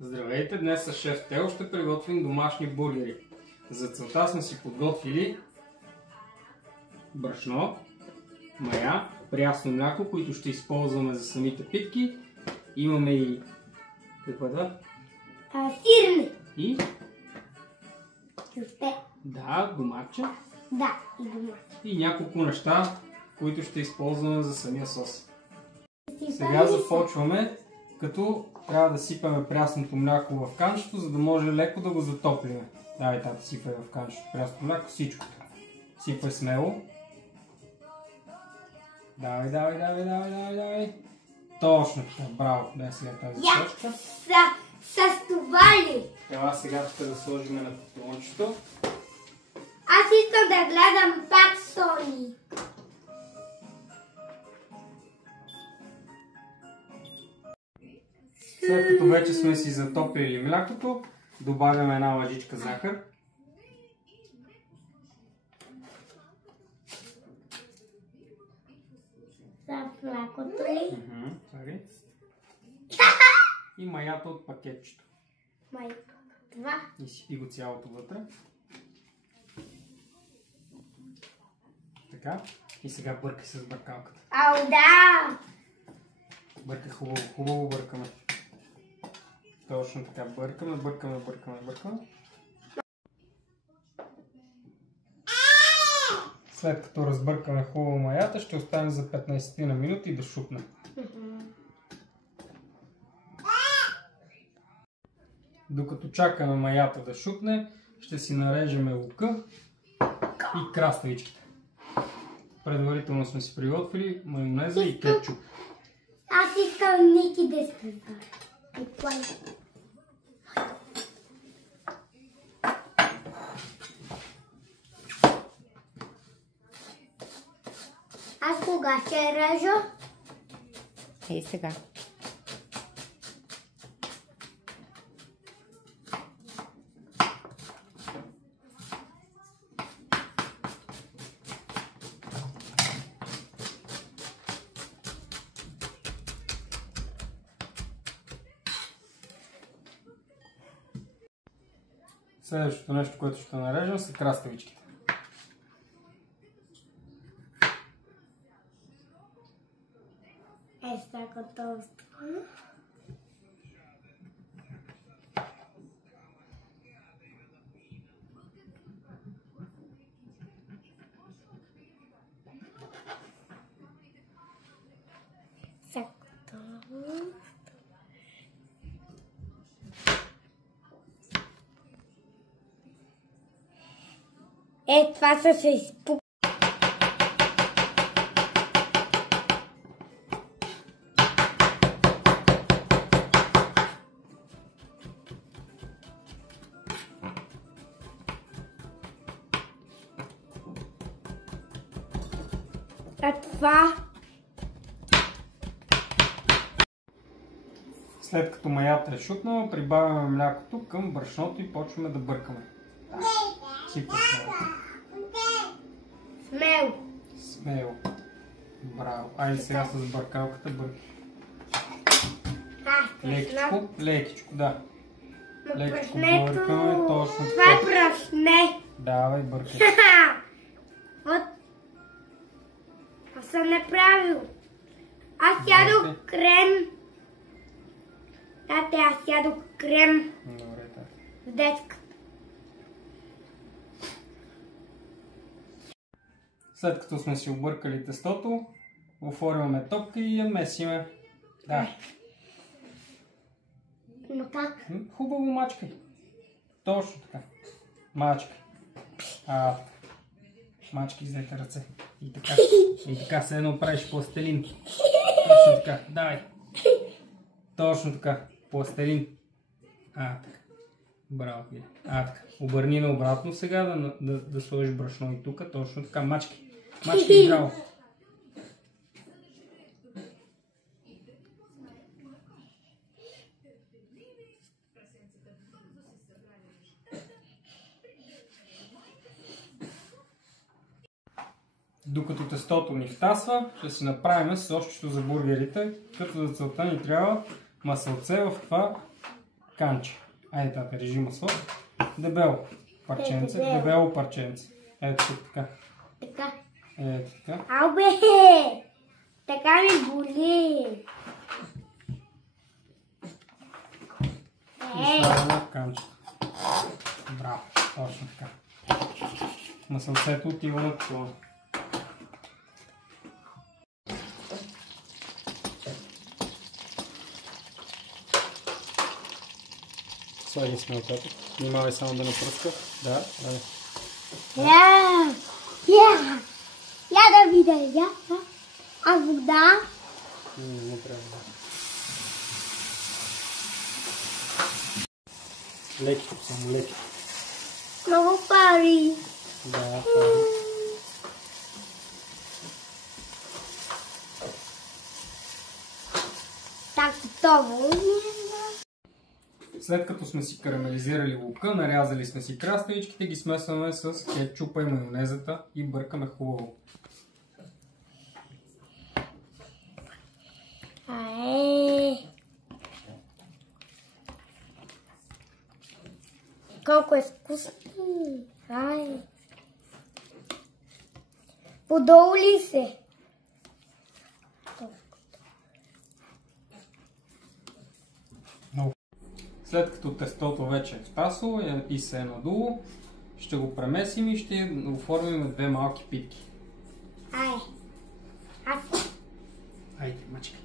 Здравейте! Днес с шеф Тео ще приготвим домашни бургери. За целта сме си подготвили брашно, мая, прясно мляко, които ще използваме за самите питки. Имаме и... какво е това? Сирене. И? Кюфте. Да, доматче. Да, и доматче. И няколко неща, които ще използваме за самия сос. Сега започваме, като трябва да сипаме прясното мляко в канчето, за да може леко да го затоплиме. Давай, тата, сипай в канчето прясното мляко, всичко. Сипай смело. Давай. Точно така, браво. Дай сега тази точка. С това ли? Ела сега тук да сложим на котлончето. Аз искам да гледам пак Соник. След като вече сме си затоплили млякото, добавяме една лъжичка захар. За млякото ли? И маята от пакетчето. Това. И сипи го цялото вътре. Така. И сега бъркай с бъркалката. Ау, да! Бъркай хубаво бъркаме. Точно така. Бъркаме. След като разбъркаме хубаво маята, ще оставим за 15 на минути да шупне. Докато чакаме маята да шупне, ще си нарежеме лука и краставичките. Предварително сме си приготвили майонеза и кетчуп. Аз искам Ники да спива. Аз кога ще режа? Ей сега. Следващото нещо, което ще нарежем, са краставичките. Сега готовство. Сега готово. Това са се изпука. Това. След като маята е шупнала, прибавяме млякото към брашното и почваме да бъркаме. Сипай смело. Браво. Айде сега с бъркалката бъркай. Лекичко, да. Лекичко бъркаме, точно така. Това е брашне. Давай, бъркай. Аз съм направил. Аз ядох крем. Тате, аз ядох крем. Добре, тате. В детската. След като сме си объркали тестото, оформяме топка и я месиме. Да. Но как? Хубаво мачкай. Точно така. Мачкай. Мачкай с двете ръце. И така се едно правиш пластелин. Точно така. Давай. Точно така. Пластелин. Така. Браво. Така. Обърни наобратно сега да сложиш брашно и тук. Точно така. Мачкай. Мачкай здраво. Докато тестото ни втасва, ще си направим сосчето за бургерите, като за целта ни трябва масълце в това канче. Айде, тата, режи масло. Дебело парченце, дебело парченце. Ето тук така. Така. Ето така. Ау бе! Така ми боли. И слагаме в канчето. Браво, точно така. Масълцето отива на това. Слагай смелката. Внимавай само да не пръска. Да, дай. Я да видя, я. А вода? Не трябва. Лекичко само, лекичко. Много пари. Да, пари. Так, готово. След като сме си карамелизирали лука, нарязали сме си краставичките, ги смесваме с кетчупа и майонезата и бъркаме хубаво. Колко е вкусно. Подолу ли се? След като тестото вече е спасало и се е надуло, ще го премесим и ще оформим две малки питки. Айде, мачкай.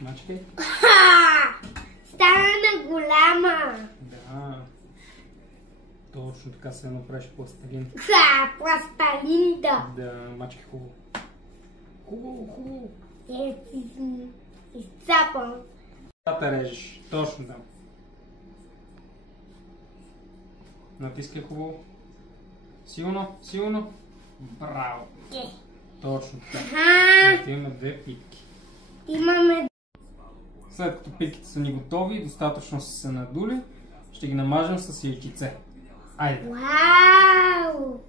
Мачкай. Стана голяма. Да. Точно така се направиш пластелин. Пласталин да. Да, мачкай хубаво. Хубаво. Изцапам. Тата режеш. Точно да. Натискай хубаво. Силно. Браво. Точно така. Ето имаме две питки. Имаме. След като питките са ни готови и достатъчно са се надули, ще ги намажем с яйчице. Айде. Вау!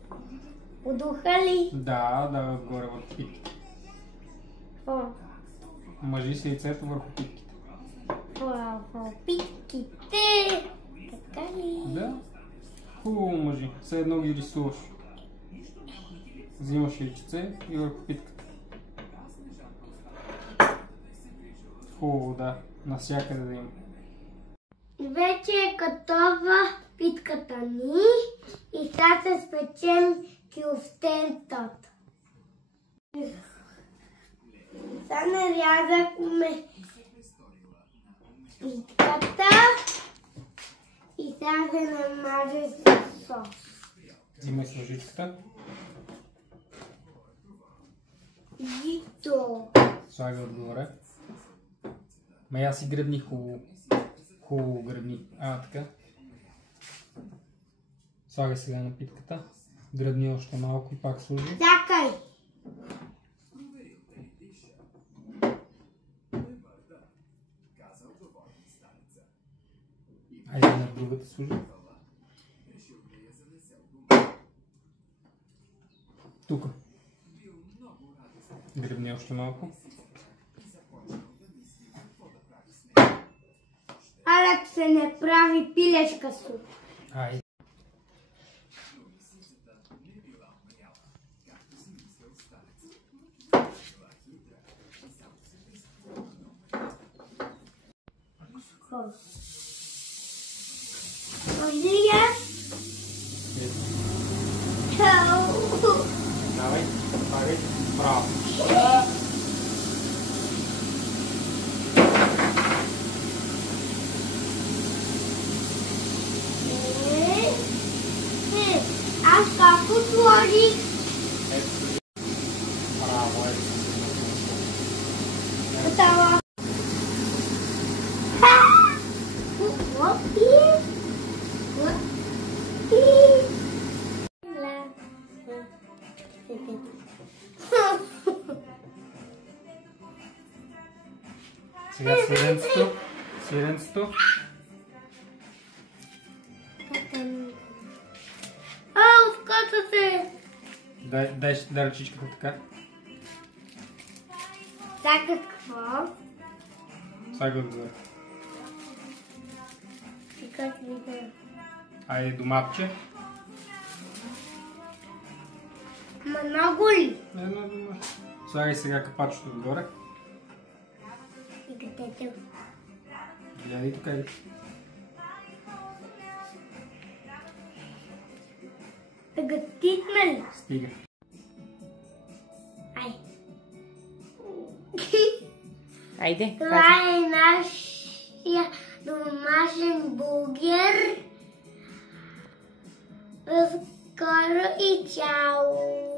Удуха ли? Да, отгоре върху питките. Мажи с яйцето върху питките. Върху питките. Така ли? Да. Хубаво мажи. Все едно ги рисуваш. Взимаш яйчице и върху питката. Хубаво, да. Навсякъде да има. Вече е готова питката ни и сега се спечем кюфтентата. Сега нарязахме питката и сега се намаже с сос. Взимай с лъжичката. Жито. Слагай отгоре. Я си гръбни хубаво. Хубаво гръбни. Така. Слагай сега на питката. Гръбни още малко и пак служи. Чакай! Айде на другата служи. Тук. Гръбни още малко. Алек се не прави пилешка суп. Айде. Отлия. Чао. Давай, слагай. Браво. Аз как отворих? Браво, Готова. Сега сиренцето. Откъде се? Дай ръчичката така. За какво? Слагай отгоре. Как видно? Айде доматче. Много ли? Едно доматче. Слагай сега капачето отгоре. И където? Гледай тук или. Гътитна ли? Стига. Ай. Айде, кажи. Това е нашия домашен бургер. До скоро и чао!